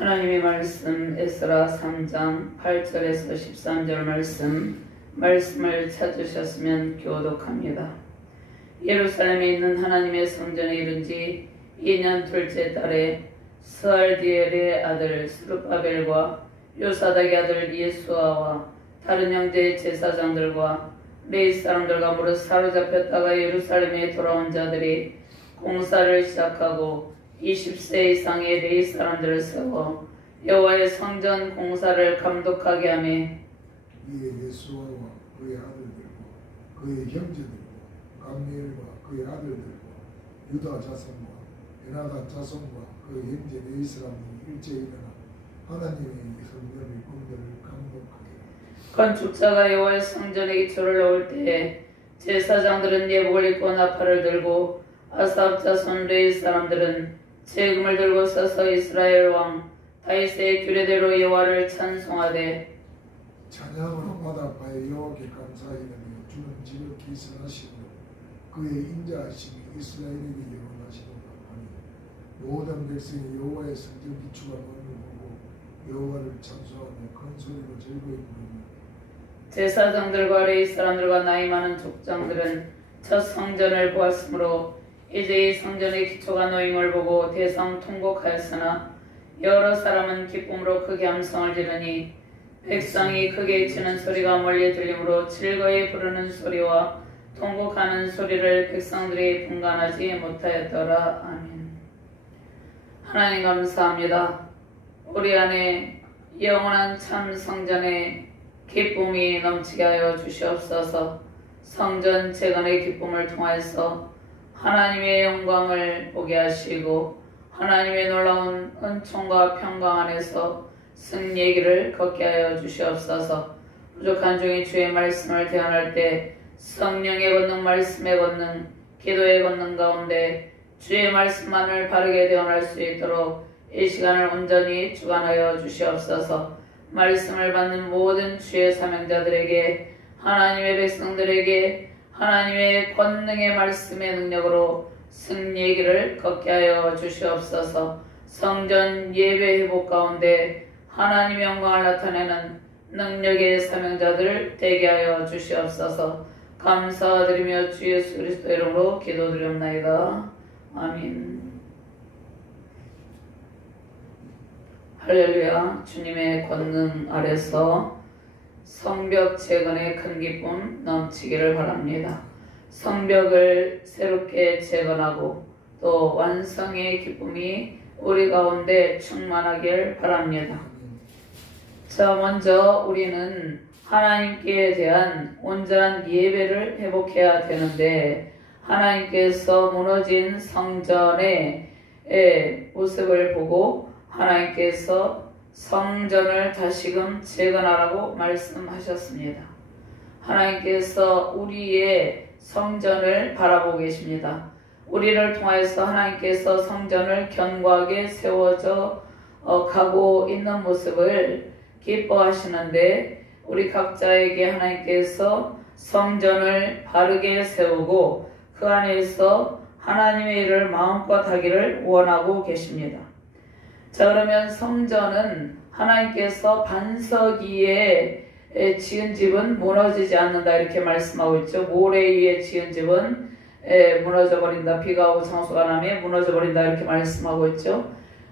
하나님의 말씀 에스라 3장 8절에서 13절 말씀을 찾으셨으면 교독합니다. 예루살렘에 있는 하나님의 성전에 이른 지 2년 둘째 달에 스알디엘의 아들 스룹바벨과 요사닥의 아들 예수아와 다른 형제 제사장들과 레위 사람들과 무릇 사로잡혔다가 예루살렘에 돌아온 자들이 공사를 시작하고 20세 이상의 레위 사람들을 세워 여호와의 성전 공사를 감독하게 하며 이에 예수아와 그의 아들들과 그의 형제들과 감미엘과 그의 아들들과 유다 자손과 베나다 자손과 그의 형제 레위 사람이 일제히 일어나 하나님의 성전의 공사를 감독하게 건축자가 여호와의 성전에 기초를 넣을 때에 제사장들은 예복을 입고 나팔을 들고 아삽 자손 레위 사람들은 재금을 들고 서서 이스라엘 왕 다윗의 규례대로 여호와를 찬송하되 찬양으로 바닷가에 여호와께 감사하리라며 주는 지극히 선하시고 그의 인자하심이 이스라엘에게 영원하시도다 하니 모든 백성이 여호와의 성전 기초가 너를 보고 여호와를 찬송하며 큰 소리로 즐거이 부르니 제사장들과 레위 사람들과 나이 많은 족장들은 첫 성전을 보았으므로 이제 이 성전의 기초가 놓임을 보고 대성 통곡하였으나 여러 사람은 기쁨으로 크게 함성을 지르니 백성이 크게 치는 소리가 멀리 들리므로 즐거이 부르는 소리와 통곡하는 소리를 백성들이 분간하지 못하였더라. 아멘. 하나님 감사합니다. 우리 안에 영원한 참 성전의 기쁨이 넘치게 하여 주시옵소서. 성전 재건의 기쁨을 통하여서 하나님의 영광을 보게 하시고 하나님의 놀라운 은총과 평강 안에서 승리의 길을 걷게 하여 주시옵소서. 부족한 중에 주의 말씀을 대언할 때 성령의 권능, 말씀의 권능, 기도의 권능 가운데 주의 말씀만을 바르게 대언할 수 있도록 이 시간을 온전히 주관하여 주시옵소서. 말씀을 받는 모든 주의 사명자들에게, 하나님의 백성들에게 하나님의 권능의 말씀의 능력으로 승리의 길을 걷게 하여 주시옵소서. 성전 예배 회복 가운데 하나님의 영광을 나타내는 능력의 사명자들 되게 하여 주시옵소서. 감사드리며 주 예수 그리스도 이름으로 기도드리옵나이다. 아멘. 할렐루야. 주님의 권능 아래서 성벽 재건의 큰 기쁨 넘치기를 바랍니다. 성벽을 새롭게 재건하고 또 완성의 기쁨이 우리 가운데 충만하길 바랍니다. 자, 먼저 우리는 하나님께 대한 온전한 예배를 회복해야 되는데 하나님께서 무너진 성전의 모습을 보고 하나님께서 성전을 다시금 재건하라고 말씀하셨습니다. 하나님께서 우리의 성전을 바라보고 계십니다. 우리를 통하여서 하나님께서 성전을 견고하게 세워져 가고 있는 모습을 기뻐하시는데 우리 각자에게 하나님께서 성전을 바르게 세우고 그 안에서 하나님의 일을 마음껏 하기를 원하고 계십니다. 자, 그러면 성전은 하나님께서 반석 위에 지은 집은 무너지지 않는다 이렇게 말씀하고 있죠. 모래 위에 지은 집은 무너져 버린다. 비가 오고 장수가 나면 무너져 버린다 이렇게 말씀하고 있죠.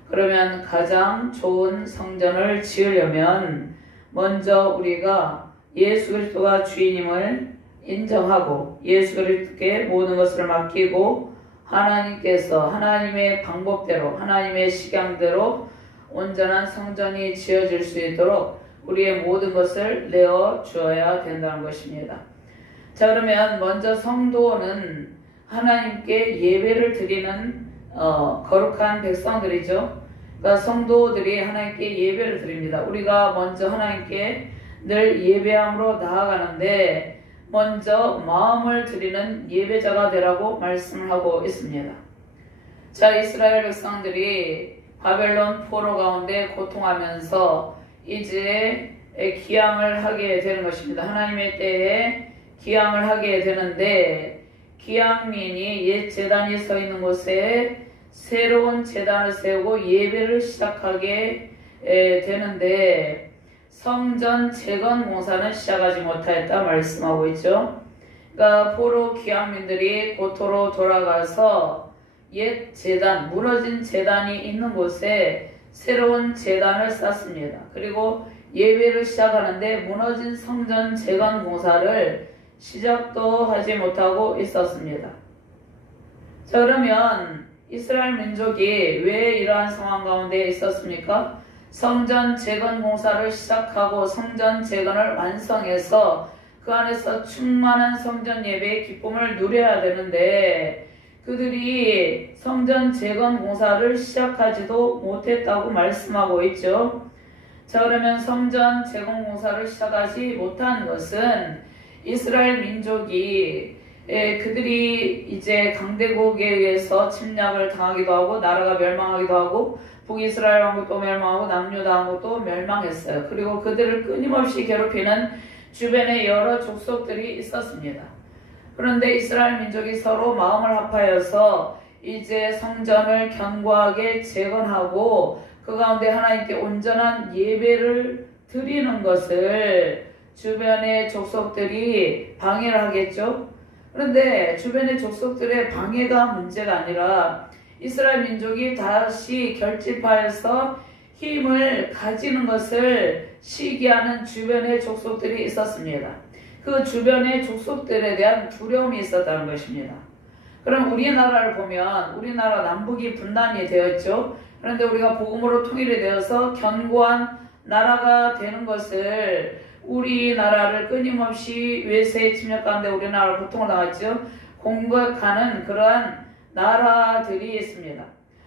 그러면 가장 좋은 성전을 지으려면 먼저 우리가 예수 그리스도가 주인임을 인정하고 예수 그리스도께 모든 것을 맡기고 하나님께서 하나님의 방법대로 하나님의 식양대로 온전한 성전이 지어질 수 있도록 우리의 모든 것을 내어 주어야 된다는 것입니다. 자, 그러면 먼저 성도는 하나님께 예배를 드리는 거룩한 백성들이죠. 그러니까 성도들이 하나님께 예배를 드립니다. 우리가 먼저 하나님께 늘 예배함으로 나아가는데 먼저 마음을 드리는 예배자가 되라고 말씀을 하고 있습니다. 자, 이스라엘 백성들이 바벨론 포로 가운데 고통하면서 이제 기항을 하게 되는 것입니다. 하나님의 때에 기항을 하게 되는데 기항민이 옛 제단이 서 있는 곳에 새로운 제단을 세우고 예배를 시작하게 되는데 성전 재건 공사는 시작하지 못하였다 말씀하고 있죠. 그러니까 포로 귀환민들이 고토로 돌아가서 옛 제단, 무너진 제단이 있는 곳에 새로운 제단을 쌓습니다. 그리고 예배를 시작하는데 무너진 성전 재건 공사를 시작도 하지 못하고 있었습니다. 자, 그러면 이스라엘 민족이 왜 이러한 상황 가운데 있었습니까? 성전 재건 공사를 시작하고 성전 재건을 완성해서 그 안에서 충만한 성전 예배의 기쁨을 누려야 되는데 그들이 성전 재건 공사를 시작하지도 못했다고 말씀하고 있죠. 자, 그러면 성전 재건 공사를 시작하지 못한 것은 이스라엘 민족이 그들이 이제 강대국에 의해서 침략을 당하기도 하고 나라가 멸망하기도 하고 북이스라엘 왕국도 멸망하고 남유다 왕국도 멸망했어요. 그리고 그들을 끊임없이 괴롭히는 주변에 여러 족속들이 있었습니다. 그런데 이스라엘 민족이 서로 마음을 합하여서 이제 성전을 견고하게 재건하고 그 가운데 하나님께 온전한 예배를 드리는 것을 주변의 족속들이 방해를 하겠죠. 그런데 주변의 족속들의 방해가 문제가 아니라 이스라엘 민족이 다시 결집하여서 힘을 가지는 것을 시기하는 주변의 족속들이 있었습니다. 그 주변의 족속들에 대한 두려움이 있었다는 것입니다. 그럼 우리나라를 보면 우리나라 남북이 분단이 되었죠. 그런데 우리가 복음으로 통일이 되어서 견고한 나라가 되는 것을 우리나라를 끊임없이 외세의 침략 가운데 우리나라가 고통을 당했죠. 공격하는 그러한 나라들이 있습니다.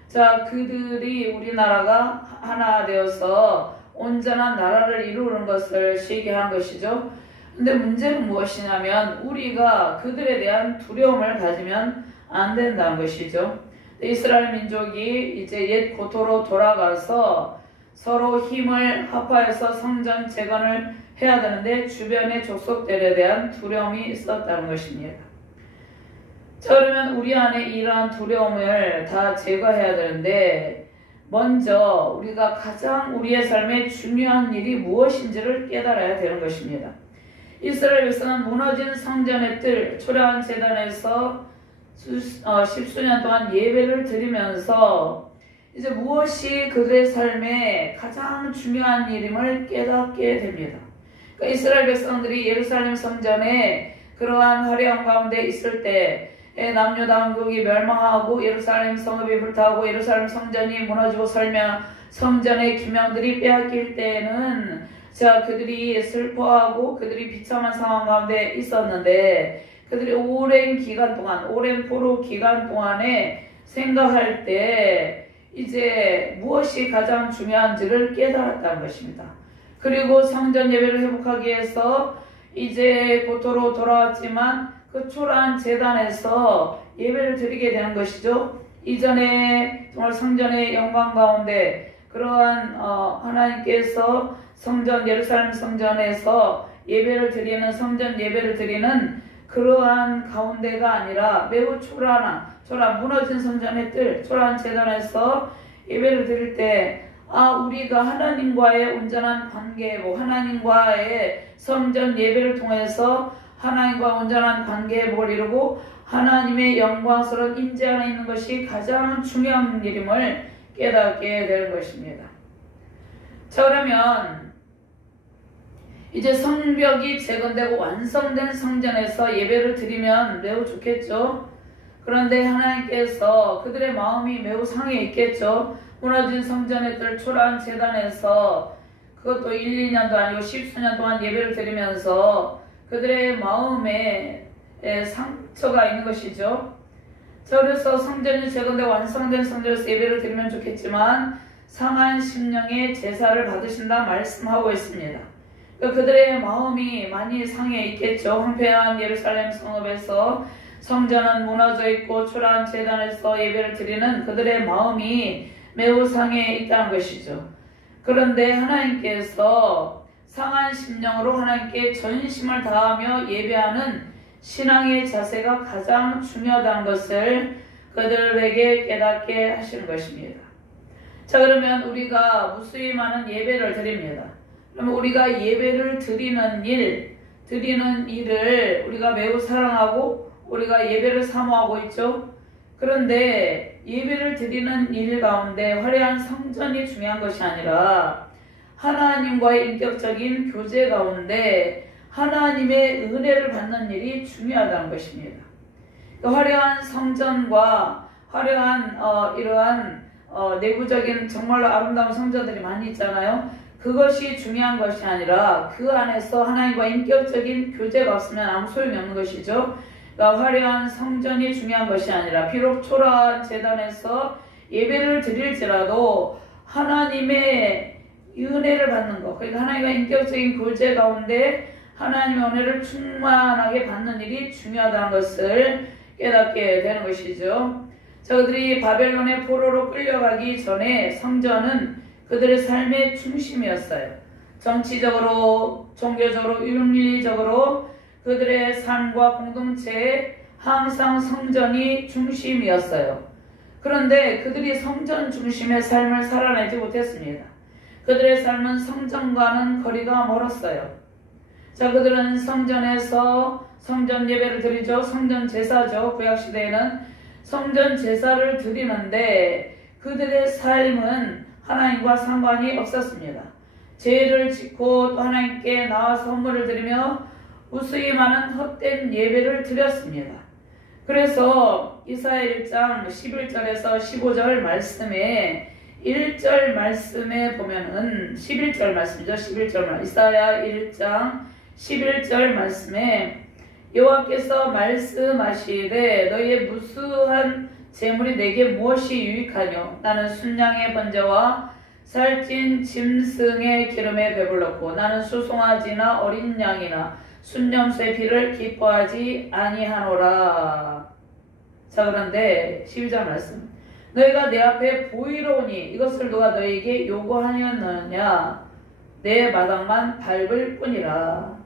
자, 그들이 우리나라가 하나 되어서 온전한 나라를 이루는 것을 시기한 것이죠. 근데 문제는 무엇이냐면 우리가 그들에 대한 두려움을 가지면 안 된다는 것이죠. 이스라엘 민족이 이제 옛 고토로 돌아가서 서로 힘을 합하여서 성전 재건을 해야 되는데 주변의 족속들에 대한 두려움이 있었다는 것입니다. 자, 그러면 우리 안에 이러한 두려움을 다 제거해야 되는데 먼저 우리가 가장 우리의 삶에 중요한 일이 무엇인지를 깨달아야 되는 것입니다. 이스라엘 백성은 무너진 성전의 뜰, 초라한 제단에서 십수년 동안 예배를 드리면서 이제 무엇이 그들의 삶에 가장 중요한 일임을 깨닫게 됩니다. 그러니까 이스라엘 백성들이 예루살렘 성전에 그러한 화려한 가운데 있을 때 남유다 왕국이 멸망하고 예루살렘 성읍이 불타고 예루살렘 성전이 무너지고 성전의 기명들이 빼앗길 때에는 자, 그들이 슬퍼하고 그들이 비참한 상황 가운데 있었는데 그들이 오랜 기간 동안, 오랜 포로 기간 동안에 생각할 때 이제 무엇이 가장 중요한지를 깨달았다는 것입니다. 그리고 성전 예배를 회복하기 위해서 이제 고토로 돌아왔지만 그 초라한 제단에서 예배를 드리게 되는 것이죠. 이전에 정말 성전의 영광 가운데 그러한 하나님께서 성전 예루살렘 성전에서 예배를 드리는 성전 예배를 드리는 그러한 가운데가 아니라 매우 초라한 무너진 성전의 뜰, 초라한 제단에서 예배를 드릴 때 우리가 하나님과의 온전한 관계고 하나님과의 성전 예배를 통해서 하나님과 온전한 관계를 이루고 하나님의 영광스러운 임재 안에 있는 것이 가장 중요한 일임을 깨닫게 되는 것입니다. 자, 그러면 이제 성벽이 재건되고 완성된 성전에서 예배를 드리면 매우 좋겠죠. 그런데 하나님께서 그들의 마음이 매우 상해 있겠죠. 무너진 성전의 뜰 초라한 제단에서 그것도 1, 2년도 아니고 10수년 동안 예배를 드리면서 그들의 마음에 상처가 있는 것이죠. 자, 그래서 성전이 재건되고 완성된 성전에서 예배를 드리면 좋겠지만 상한 심령의 제사를 받으신다 말씀하고 있습니다. 그들의 마음이 많이 상해 있겠죠. 황폐한 예루살렘 성읍에서 성전은 무너져 있고 초라한 제단에서 예배를 드리는 그들의 마음이 매우 상해 있다는 것이죠. 그런데 하나님께서 상한 심령으로 하나님께 전심을 다하며 예배하는 신앙의 자세가 가장 중요하다는 것을 그들에게 깨닫게 하시는 것입니다. 자, 그러면 우리가 무수히 많은 예배를 드립니다. 그러면 우리가 예배를 드리는 일을 우리가 매우 사랑하고 우리가 예배를 사모하고 있죠. 그런데 예배를 드리는 일 가운데 화려한 성전이 중요한 것이 아니라 하나님과의 인격적인 교제 가운데 하나님의 은혜를 받는 일이 중요하다는 것입니다. 화려한 성전과 화려한 이러한 내부적인 정말로 아름다운 성전들이 많이 있잖아요. 그것이 중요한 것이 아니라 그 안에서 하나님과 인격적인 교제가 없으면 아무 소용이 없는 것이죠. 그러니까 화려한 성전이 중요한 것이 아니라 비록 초라한 제단에서 예배를 드릴지라도 하나님의 은혜를 받는 것, 그러니까 하나님과 인격적인 교제 가운데 하나님의 은혜를 충만하게 받는 일이 중요하다는 것을 깨닫게 되는 것이죠. 자, 그들이 바벨론의 포로로 끌려가기 전에 성전은 그들의 삶의 중심이었어요. 정치적으로, 종교적으로, 윤리적으로 그들의 삶과 공동체에 항상 성전이 중심이었어요. 그런데 그들이 성전 중심의 삶을 살아내지 못했습니다. 그들의 삶은 성전과는 거리가 멀었어요. 자, 그들은 성전에서 성전 예배를 드리죠. 성전 제사죠. 구약시대에는 성전 제사를 드리는데 그들의 삶은 하나님과 상관이 없었습니다. 죄를 짓고 또 하나님께 나와 선물을 드리며 무수히 많은 헛된 예배를 드렸습니다. 그래서 이사야 1장 11절에서 15절 말씀에 1절 말씀에 보면은 11절 말씀이죠. 11절 말씀. 이사야 1장 11절 말씀에 여호와께서 말씀하시되 너희의 무수한 재물이 내게 무엇이 유익하뇨? 나는 순양의 번제와 살찐 짐승의 기름에 배불렀고 나는 수송아지나 어린 양이나 순염소의 피를 기뻐하지 아니하노라. 자, 그런데 12절 말씀. 너희가 내 앞에 보이러 오니 이것을 누가 너희에게 요구하였느냐? 내 마당만 밟을 뿐이라.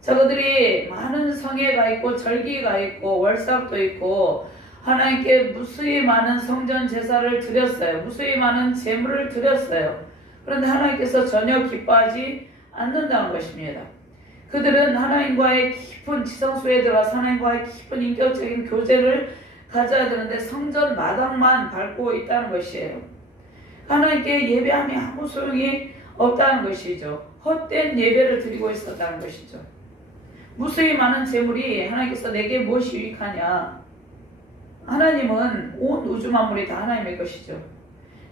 자, 그들이 많은 성회가 있고 절기가 있고 월삭도 있고 하나님께 무수히 많은 성전 제사를 드렸어요. 무수히 많은 제물을 드렸어요. 그런데 하나님께서 전혀 기뻐하지 않는다는 것입니다. 그들은 하나님과의 깊은 지성소에 들어가서 하나님과의 깊은 인격적인 교제를 가져야 되는데 성전 마당만 밟고 있다는 것이에요. 하나님께 예배함이 아무 소용이 없다는 것이죠. 헛된 예배를 드리고 있었다는 것이죠. 무수히 많은 재물이 하나님께서 내게 무엇이 유익하냐? 하나님은 온 우주 만물이 다 하나님의 것이죠.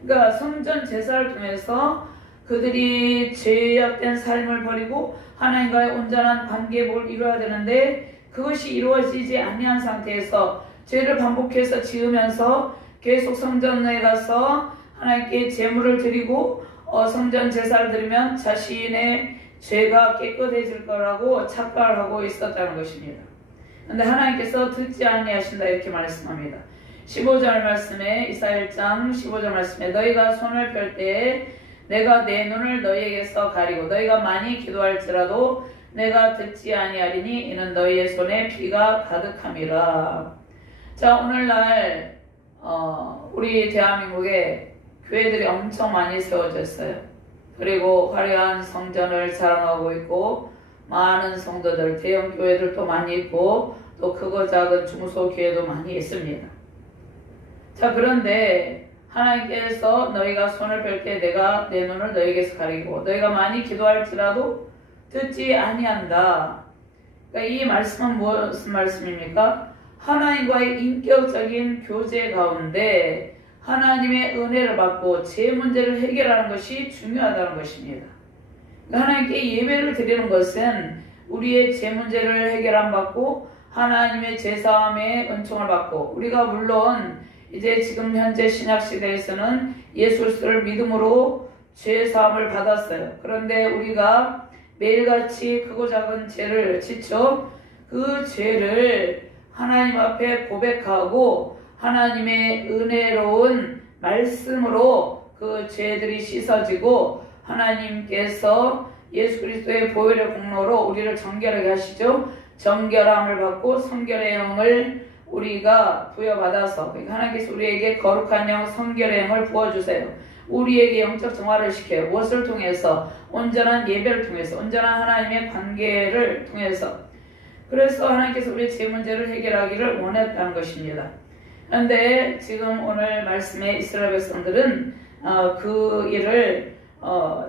그러니까 성전 제사를 통해서 그들이 죄악된 삶을 버리고 하나님과의 온전한 관계를 이루어야 되는데 그것이 이루어지지 아니한 상태에서 죄를 반복해서 지으면서 계속 성전에 가서 하나님께 제물을 드리고 성전 제사를 드리면 자신의 죄가 깨끗해질 거라고 착각을 하고 있었다는 것입니다. 그런데 하나님께서 듣지 아니하신다 이렇게 말씀합니다. 15절 말씀에 이사야 1장 15절 말씀에 너희가 손을 펼 때에 내가 내 눈을 너희에게서 가리고 너희가 많이 기도할지라도 내가 듣지 아니하리니 이는 너희의 손에 피가 가득함이라. 자, 오늘날 우리 대한민국에 교회들이 엄청 많이 세워졌어요. 그리고 화려한 성전을 자랑하고 있고 많은 성도들, 대형 교회들도 많이 있고 또 크고 작은 중소교회도 많이 있습니다. 자, 그런데 하나님께서 너희가 손을 펼 때 내가 내 눈을 너희에게서 가리고 너희가 많이 기도할지라도 듣지 아니한다. 그러니까 이 말씀은 무슨 말씀입니까? 하나님과의 인격적인 교제 가운데 하나님의 은혜를 받고 제 문제를 해결하는 것이 중요하다는 것입니다. 그러니까 하나님께 예배를 드리는 것은 우리의 제 문제를 해결 안 받고 하나님의 제사함의 은총을 받고 우리가 물론 이제 지금 현재 신약 시대에서는 예수 그리스도를 믿음으로 죄 사함을 받았어요. 그런데 우리가 매일같이 크고 작은 죄를 지쳐 그 죄를 하나님 앞에 고백하고 하나님의 은혜로운 말씀으로 그 죄들이 씻어지고 하나님께서 예수 그리스도의 보혈의 공로로 우리를 정결하게 하시죠. 정결함을 받고 성결의 영을 우리가 부여받아서 하나님께서 우리에게 거룩한 영 성결의 영을 부어주세요. 우리에게 영적 정화를 시켜요. 무엇을 통해서? 온전한 예배를 통해서, 온전한 하나님의 관계를 통해서. 그래서 하나님께서 우리의 제 문제를 해결하기를 원했다는 것입니다. 그런데 지금 오늘 말씀의 이스라엘 백성들은 그 일을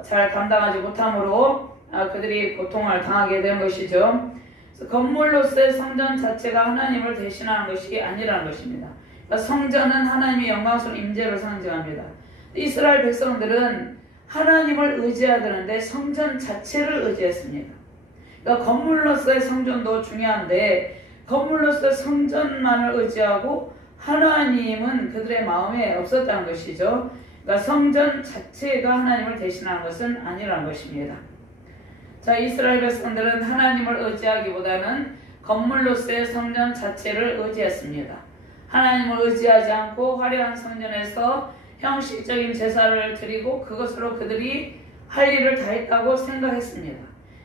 잘 감당하지 못함으로 그들이 고통을 당하게 된 것이죠. 그래서 건물로서의 성전 자체가 하나님을 대신하는 것이 아니라는 것입니다. 그러니까 성전은 하나님의 영광스러운 임재를 상징합니다. 이스라엘 백성들은 하나님을 의지해야 되는데 성전 자체를 의지했습니다. 그러니까 건물로서의 성전도 중요한데 건물로서의 성전만을 의지하고 하나님은 그들의 마음에 없었다는 것이죠. 그러니까 성전 자체가 하나님을 대신하는 것은 아니라는 것입니다. 자, 이스라엘 백성들은 하나님을 의지하기보다는 건물로서의 성전 자체를 의지했습니다. 하나님을 의지하지 않고 화려한 성전에서 형식적인 제사를 드리고 그것으로 그들이 할 일을 다 했다고 생각했습니다.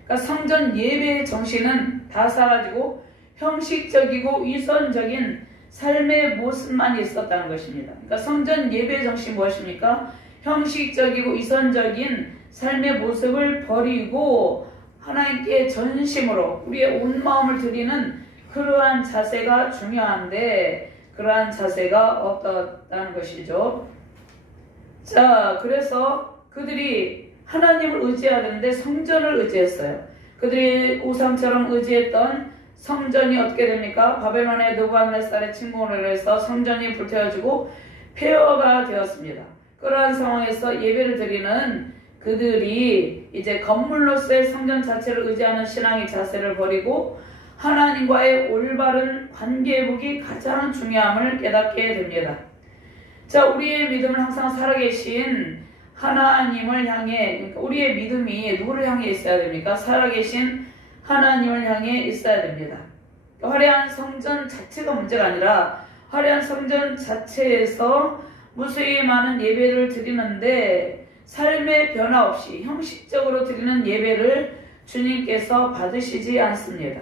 그러니까 성전 예배의 정신은 다 사라지고 형식적이고 위선적인 삶의 모습만 있었다는 것입니다. 그러니까 성전 예배의 정신이 무엇입니까? 형식적이고 위선적인 삶의 모습을 버리고 하나님께 전심으로 우리의 온 마음을 드리는 그러한 자세가 중요한데 그러한 자세가 없었다는 것이죠. 자, 그래서 그들이 하나님을 의지해야 되는데 성전을 의지했어요. 그들이 우상처럼 의지했던 성전이 어떻게 됩니까? 바벨론의 느부갓네살의 침공을 해서 성전이 불태워지고 폐허가 되었습니다. 그러한 상황에서 예배를 드리는 그들이 이제 건물로서의 성전 자체를 의지하는 신앙의 자세를 버리고 하나님과의 올바른 관계회복이 가장 중요함을 깨닫게 됩니다. 자, 우리의 믿음은 항상 살아계신 하나님을 향해, 그러니까 우리의 믿음이 누구를 향해 있어야 됩니까? 살아계신 하나님을 향해 있어야 됩니다. 화려한 성전 자체가 문제가 아니라 화려한 성전 자체에서 무수히 많은 예배를 드리는데 삶의 변화 없이 형식적으로 드리는 예배를 주님께서 받으시지 않습니다.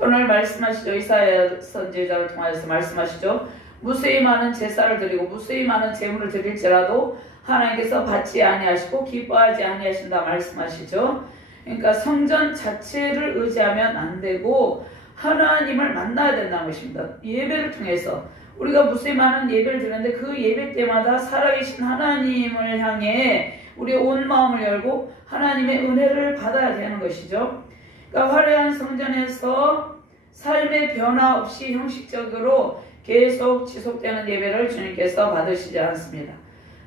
오늘 말씀하시죠. 이사야 선지자를 통하여서 말씀하시죠. 무수히 많은 제사를 드리고 무수히 많은 제물을 드릴지라도 하나님께서 받지 아니하시고 기뻐하지 아니하신다 말씀하시죠. 그러니까 성전 자체를 의지하면 안 되고 하나님을 만나야 된다는 것입니다. 예배를 통해서 우리가 무수히 많은 예배를 드리는데 그 예배 때마다 살아계신 하나님을 향해 우리의 온 마음을 열고 하나님의 은혜를 받아야 되는 것이죠. 그러니까 화려한 성전에서 삶의 변화 없이 형식적으로 계속 지속되는 예배를 주님께서 받으시지 않습니다.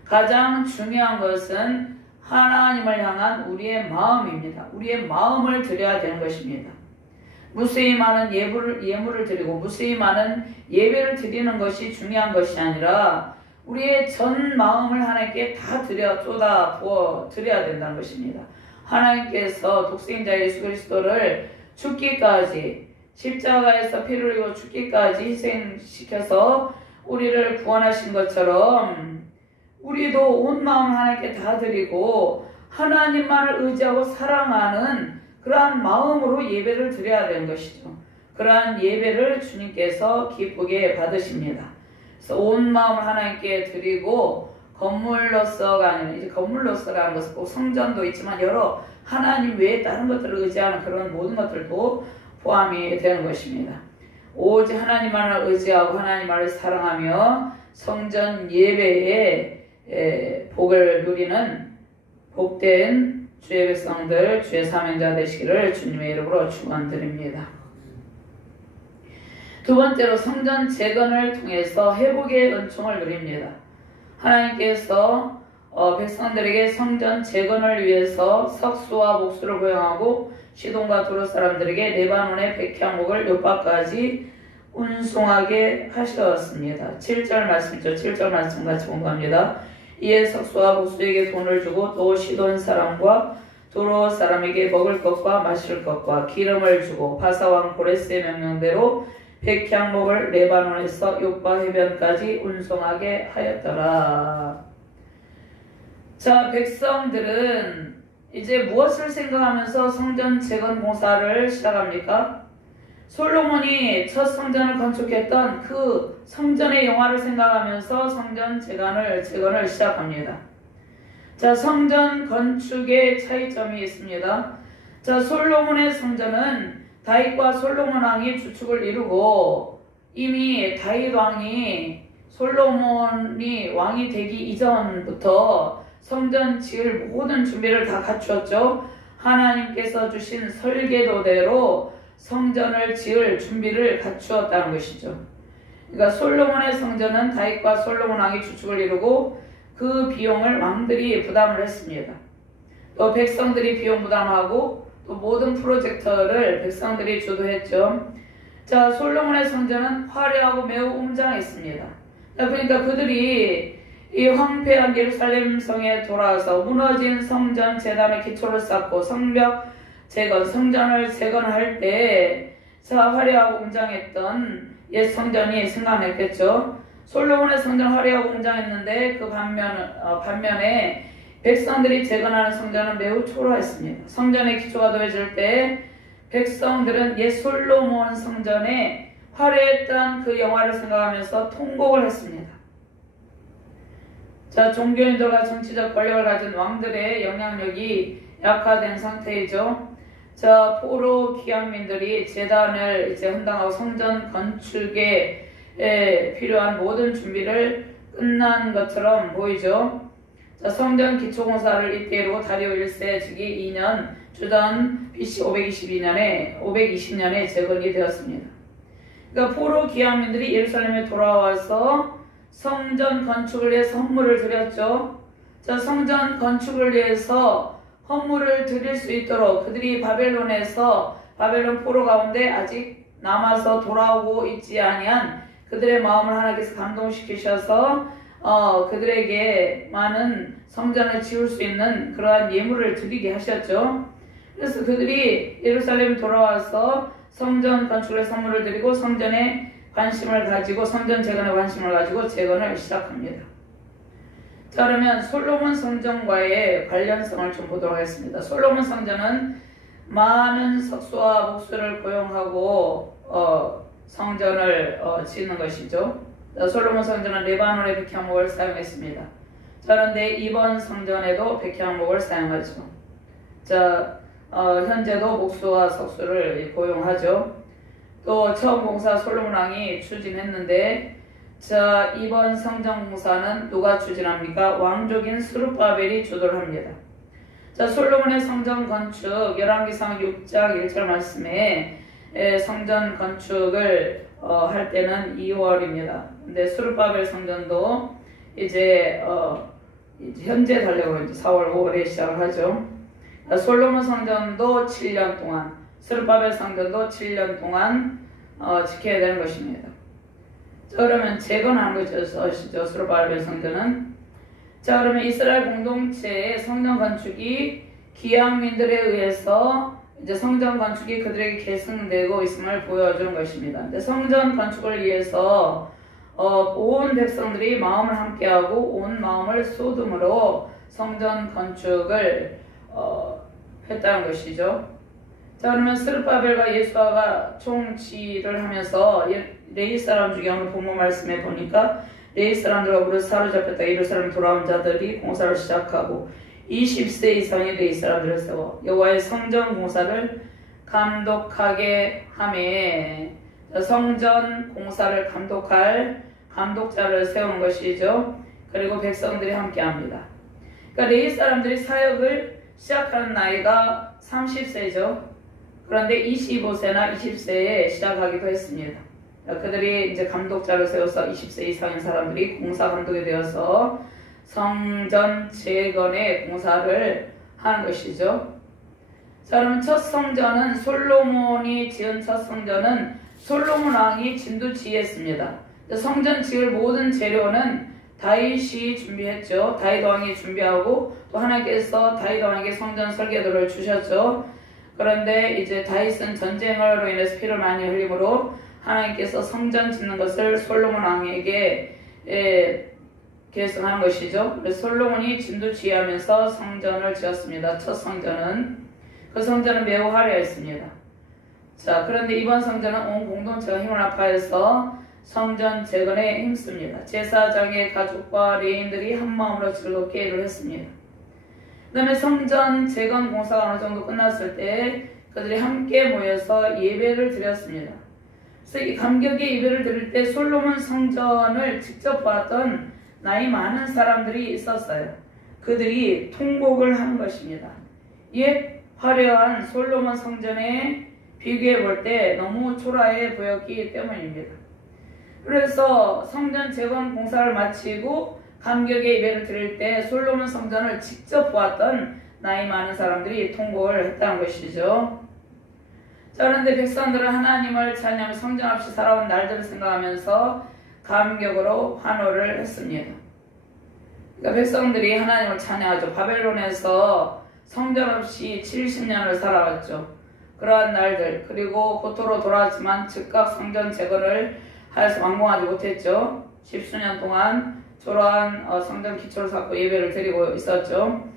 가장 중요한 것은 하나님을 향한 우리의 마음입니다. 우리의 마음을 드려야 되는 것입니다. 무수히 많은 예물을 드리고 무수히 많은 예배를 드리는 것이 중요한 것이 아니라 우리의 전 마음을 하나님께 다 쏟아 부어 드려야 된다는 것입니다. 하나님께서 독생자 예수 그리스도를 죽기까지 십자가에서 피를 흘리고 죽기까지 희생시켜서 우리를 구원하신 것처럼 우리도 온 마음을 하나님께 다 드리고 하나님만을 의지하고 사랑하는 그러한 마음으로 예배를 드려야 되는 것이죠. 그러한 예배를 주님께서 기쁘게 받으십니다. 그래서 온 마음을 하나님께 드리고 건물로서가 아니라 이제 건물로서라는 것은 꼭 성전도 있지만 여러 하나님 외에 다른 것들을 의지하는 그런 모든 것들도 포함이 되는 것입니다. 오직 하나님만을 의지하고 하나님만을 사랑하며 성전 예배에 복을 누리는 복된 주의 백성들, 주의 사명자 되시기를 주님의 이름으로 축원드립니다. 두 번째로 성전 재건을 통해서 회복의 은총을 누립니다. 하나님께서 백성들에게 성전 재건을 위해서 석수와 목수를 고용하고 시돈과 두로 사람들에게 레바논의 백향목을 요바까지 운송하게 하셨습니다. 7절 말씀이죠. 7절 말씀 같이 공부합니다. 이에 석수와 목수에게 돈을 주고 또 시돈 사람과 두로 사람에게 먹을 것과 마실 것과 기름을 주고 바사왕 고레스의 명령대로 백향목을 레바논에서 요바 해변까지 운송하게 하였더라. 자, 백성들은 이제 무엇을 생각하면서 성전 재건 공사를 시작합니까? 솔로몬이 첫 성전을 건축했던 그 성전의 영화를 생각하면서 성전 재건을 시작합니다. 자, 성전 건축의 차이점이 있습니다. 자, 솔로몬의 성전은 다윗과 솔로몬 왕이 주축을 이루고 이미 다윗 왕이 솔로몬이 왕이 되기 이전부터 성전 지을 모든 준비를 다 갖추었죠. 하나님께서 주신 설계도대로 성전을 지을 준비를 갖추었다는 것이죠. 그러니까 솔로몬의 성전은 다윗과 솔로몬 왕이 주축을 이루고 그 비용을 왕들이 부담을 했습니다. 또 백성들이 비용 부담하고 또 모든 프로젝트를 백성들이 주도했죠. 자, 솔로몬의 성전은 화려하고 매우 웅장했습니다. 그러니까 그들이 이 황폐한 예루살렘 성에 돌아와서 무너진 성전 제단의 기초를 쌓고 성벽 재건, 성전을 재건할 때 화려하고 웅장했던 옛 성전이 생각났겠죠. 솔로몬의 성전 화려하고 웅장했는데 그 반면에 백성들이 재건하는 성전은 매우 초라했습니다. 성전의 기초가 놓여질 때 백성들은 옛 솔로몬 성전의 화려했던 그 영화를 생각하면서 통곡을 했습니다. 자, 종교인들과 정치적 권력을 가진 왕들의 영향력이 약화된 상태이죠. 자, 포로 기양민들이 재단을 이제 헌당하고 성전 건축에 필요한 모든 준비를 끝난 것처럼 보이죠. 자, 성전 기초공사를 이때로 다리오 1세 즉위 2년 주전 BC 520년에 재건이 되었습니다. 그러니까 포로 기양민들이 예루살렘에 돌아와서 성전 건축을 위해서 헌물을 드렸죠. 자, 성전 건축을 위해서 헌물을 드릴 수 있도록 그들이 바벨론 포로 가운데 아직 남아서 돌아오고 있지 아니한 그들의 마음을 하나님께서 감동시키셔서 그들에게 많은 성전을 지을 수 있는 그러한 예물을 드리게 하셨죠. 그래서 그들이 예루살렘에 돌아와서 성전 건축에 선물을 드리고 성전에 관심을 가지고 성전 재건에 관심을 가지고 재건을 시작합니다. 자, 그러면 솔로몬 성전과의 관련성을 좀 보도록 하겠습니다. 솔로몬 성전은 많은 석수와 목수를 고용하고 성전을 짓는 것이죠. 자, 솔로몬 성전은 레바논의 백향목을 사용했습니다. 자, 그런데 이번 성전에도 백향목을 사용하죠. 자, 현재도 목수와 석수를 고용하죠. 또 처음 공사 솔로몬 왕이 추진했는데, 자, 이번 성전 공사는 누가 추진합니까? 왕족인 스룹바벨이 주도를 합니다. 자, 솔로몬의 성전 건축 열왕기상 6장 1절 말씀에 성전 건축을 할 때는 2월입니다. 근데 스룹바벨 성전도 이제 현재 달력으로 이제 4월 5월에 시작을 하죠. 솔로몬 성전도 7년 동안, 스룹바벨 성전도 7년 동안 지켜야 되는 것입니다. 자, 그러면 재건하는 것이죠. 스룹바벨 성전은. 자, 그러면 이스라엘 공동체의 성전 건축이 기양민들에 의해서 이제 성전 건축이 그들에게 계승되고 있음을 보여주는 것입니다. 근데 성전 건축을 위해서 온 백성들이 마음을 함께하고 온 마음을 쏟음으로 성전 건축을 했다는 것이죠. 자, 그러면 스룹바벨과 예수아가 총지를 하면서 레위 사람 중에 오늘 본문 말씀에 보니까 레위 사람들과 무릇 사로잡혔다 예루살렘 돌아온 자들이 공사를 시작하고 20세 이상의 레위 사람들을 세워 여호와의 성전 공사를 감독하게 하매, 성전 공사를 감독할 감독자를 세우는 것이죠. 그리고 백성들이 함께합니다. 그러니까 레위 사람들이 사역을 시작하는 나이가 30세죠. 그런데 25세나 20세에 시작하기도 했습니다. 그들이 이제 감독자를 세워서 20세 이상인 사람들이 공사 감독이 되어서 성전 재건의 공사를 하는 것이죠. 자, 그러면 첫 성전은 솔로몬이 지은 첫 성전은 솔로몬 왕이 진두지휘했습니다. 성전 지을 모든 재료는 다윗이 준비했죠. 다윗 왕이 준비하고 또 하나님께서 다윗 왕에게 성전 설계도를 주셨죠. 그런데 이제 다윗은 전쟁으로 인해서 피를 많이 흘림으로 하나님께서 성전 짓는 것을 솔로몬 왕에게 계승하는 것이죠. 그래서 솔로몬이 진두지휘하면서 성전을 지었습니다. 첫 성전은 그 성전은 매우 화려했습니다. 자, 그런데 이번 성전은 온 공동체가 힘을 합하여서 성전 재건에 힘씁니다. 제사장의 가족과 레인들이 한마음으로 즐겁게 일을 했습니다. 그 다음에 성전 재건 공사가 어느 정도 끝났을 때 그들이 함께 모여서 예배를 드렸습니다. 그래서 이 감격의 예배를 드릴 때 솔로몬 성전을 직접 봤던 나이 많은 사람들이 있었어요. 그들이 통곡을 하는 것입니다. 옛 화려한 솔로몬 성전에 비교해 볼 때 너무 초라해 보였기 때문입니다. 그래서 성전 재건 공사를 마치고 감격의 예배를 드릴 때 솔로몬 성전을 직접 보았던 나이 많은 사람들이 통곡을 했다는 것이죠. 자, 그런데 백성들은 하나님을 찬양하며 성전 없이 살아온 날들을 생각하면서 감격으로 환호를 했습니다. 그러니까 백성들이 하나님을 찬양하죠. 바벨론에서 성전 없이 70년을 살아왔죠. 그러한 날들, 그리고 고토로 돌아왔지만 즉각 성전 재건을 하여서 완공하지 못했죠. 10수년 동안 초라한 성전 기초를 쌓고 예배를 드리고 있었죠.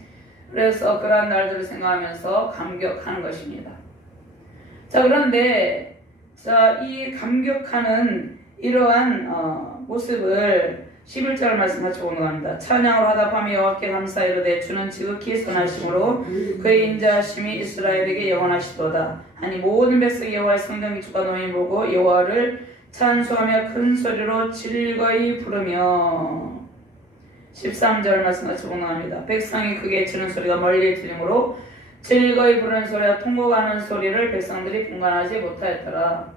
그래서 그러한 날들을 생각하면서 감격하는 것입니다. 자, 그런데 이 감격하는 이러한 모습을 11절 말씀 같이 공부합니다. 찬양으로 화답하며 여호와께 감사이르되 주는 지극히 선하심으로 그의 인자하심이 이스라엘에게 영원하시도다. 아니 모든 백성이 여호와의 성전 기초가 놓인 보고 여호와를 찬송하며 큰 소리로 즐거이 부르며 13절 말씀 같이 공부합니다. 백성이 크게 치는 소리가 멀리 들리므로 즐거이 부르는 소리와 통곡하는 소리를 백성들이 분간하지 못하였더라.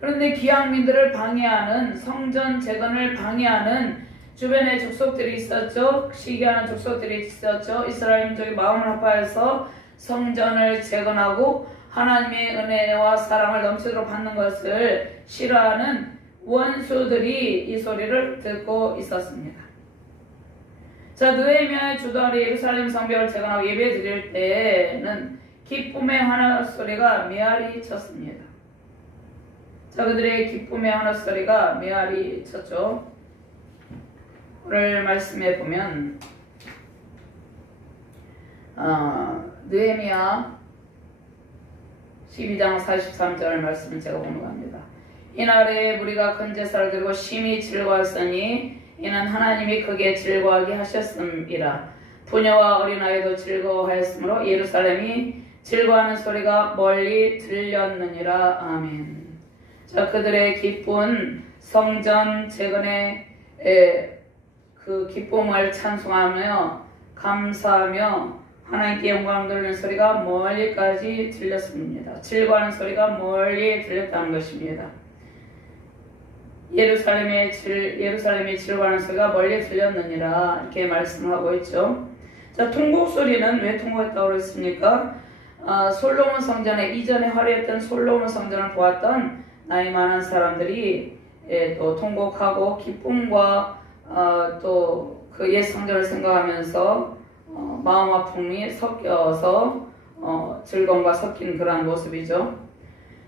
그런데 기왕민들을 방해하는 성전 재건을 방해하는 주변의 족속들이 있었죠. 시기하는 족속들이 있었죠. 이스라엘 민족이 마음을 합하여서 성전을 재건하고 하나님의 은혜와 사랑을 넘치도록 받는 것을 싫어하는 원수들이 이 소리를 듣고 있었습니다. 자, 느헤미야의 주도 아래 예루살렘 성벽을 재건하고 예배 드릴 때는 기쁨의 환호 소리가 메아리 쳤습니다. 자, 그들의 기쁨의 환호 소리가 메아리 쳤죠. 오늘 말씀에 보면 느헤미야 12장 43절 말씀을 제가 공부합니다. 이날에 무리가 큰 제사를 드리고 심히 즐거웠으니 이는 하나님이 크게 즐거워하게 하셨음이라. 부녀와 어린아이도 즐거워하였으므로 예루살렘이 즐거워하는 소리가 멀리 들렸느니라. 아멘. 자, 그들의 기쁜 성전 재건의 그 기쁨을 찬송하며 감사하며 하나님께 영광을 돌리는 소리가 멀리까지 들렸습니다. 즐거워하는 소리가 멀리 들렸다는 것입니다. 예루살렘이 즐거워하는 소리가 멀리 들렸느니라 이렇게 말씀하고 있죠. 자, 통곡 소리는 왜 통곡했다고 그랬습니까? 솔로몬 성전에 이전에 화려했던 솔로몬 성전을 보았던 나이 많은 사람들이 또 통곡하고 기쁨과 또 그 옛 성전을 생각하면서 마음 아픔이 섞여서 즐거움과 섞인 그러한 모습이죠.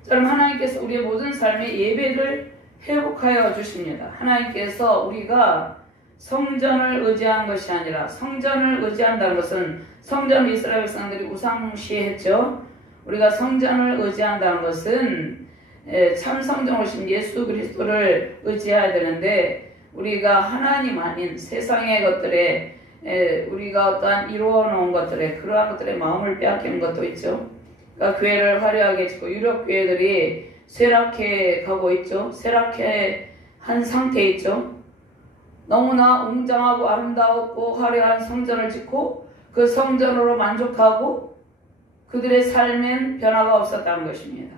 자, 그럼 하나님께서 우리의 모든 삶의 예배를 회복하여 주십니다. 하나님께서 우리가 성전을 의지한 것이 아니라 성전을 의지한다는 것은 성전을 이스라엘 백성들이 우상시했죠. 우리가 성전을 의지한다는 것은 참 성전 오신 예수 그리스도를 의지해야 되는데 우리가 하나님 아닌 세상의 것들에 우리가 어떠한 이루어 놓은 것들에 그러한 것들의 마음을 빼앗기는 것도 있죠. 그러니까 교회를 화려하게 짓고 유럽 교회들이 쇠락해 가고 있죠. 쇠락해 한 상태에 있죠. 너무나 웅장하고 아름다웠고 화려한 성전을 짓고 그 성전으로 만족하고 그들의 삶엔 변화가 없었다는 것입니다.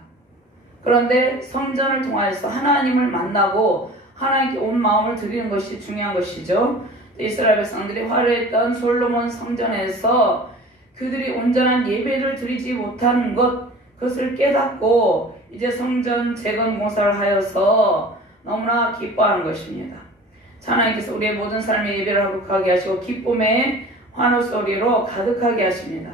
그런데 성전을 통하여서 하나님을 만나고 하나님께 온 마음을 드리는 것이 중요한 것이죠. 이스라엘 백성들이 화려했던 솔로몬 성전에서 그들이 온전한 예배를 드리지 못한 그것을 깨닫고 이제 성전 재건 공사를 하여서 너무나 기뻐하는 것입니다. 하나님께서 우리의 모든 삶의 예배를 회복하게 하시고 기쁨의 환호 소리로 가득하게 하십니다.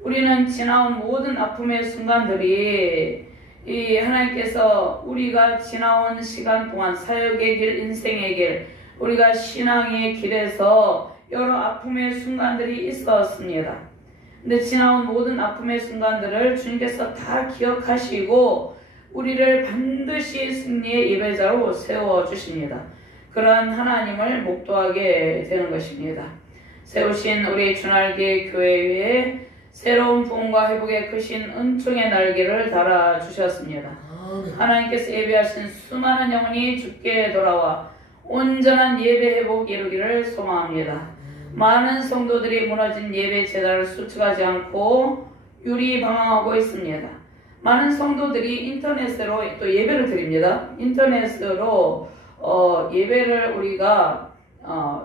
우리는 지나온 모든 아픔의 순간들이 이 하나님께서 우리가 지나온 시간 동안 사역의 길, 인생의 길, 우리가 신앙의 길에서 여러 아픔의 순간들이 있었습니다. 근데 지나온 모든 아픔의 순간들을 주님께서 다 기억하시고 우리를 반드시 승리의 예배자로 세워주십니다. 그런 하나님을 목도하게 되는 것입니다. 세우신 우리 주날개 교회 위에 새로운 부흥과 회복의 크신 은총의 날개를 달아주셨습니다. 하나님께서 예배하신 수많은 영혼이 주께 돌아와 온전한 예배 회복 이루기를 소망합니다. 많은 성도들이 무너진 예배 제단을 수축하지 않고 유리방황하고 있습니다. 많은 성도들이 인터넷으로 또 예배를 드립니다. 인터넷으로 예배를 우리가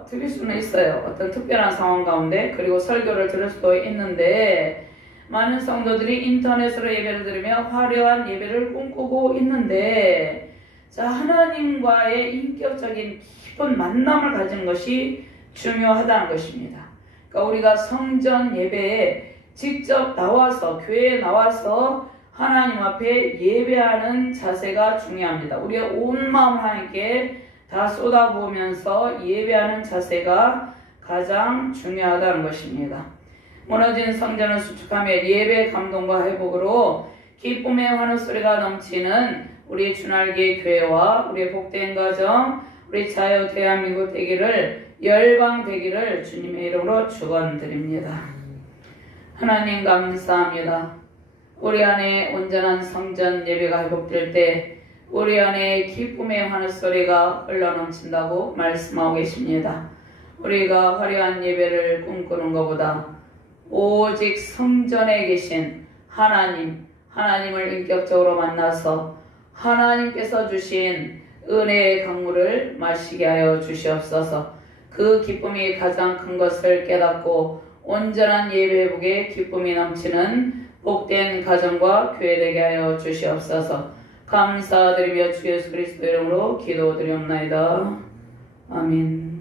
드릴 수는 있어요. 어떤 특별한 상황 가운데. 그리고 설교를 들을 수도 있는데 많은 성도들이 인터넷으로 예배를 드리며 화려한 예배를 꿈꾸고 있는데 자, 하나님과의 인격적인 깊은 만남을 가진 것이 중요하다는 것입니다. 그러니까 우리가 성전 예배에 직접 나와서 교회에 나와서 하나님 앞에 예배하는 자세가 중요합니다. 우리의 온 마음 하나님께 다 쏟아부으면서 예배하는 자세가 가장 중요하다는 것입니다. 무너진 성전을 수축하며 예배 감동과 회복으로 기쁨의 환호소리가 넘치는 우리 주날개 교회와 우리의 복된 가정, 우리 자유 대한민국 되기를, 열방 되기를 주님의 이름으로 축원드립니다. 하나님 감사합니다. 우리 안에 온전한 성전 예배가 회복될 때 우리 안에 기쁨의 환호소리가 흘러넘친다고 말씀하고 계십니다. 우리가 화려한 예배를 꿈꾸는 것보다 오직 성전에 계신 하나님을 인격적으로 만나서 하나님께서 주신 은혜의 강물을 마시게 하여 주시옵소서. 그 기쁨이 가장 큰 것을 깨닫고 온전한 예배 회복에 기쁨이 넘치는 복된 가정과 교회 되게 하여 주시옵소서. 감사드리며 주 예수 그리스도 이름으로 기도드리옵나이다. 아멘.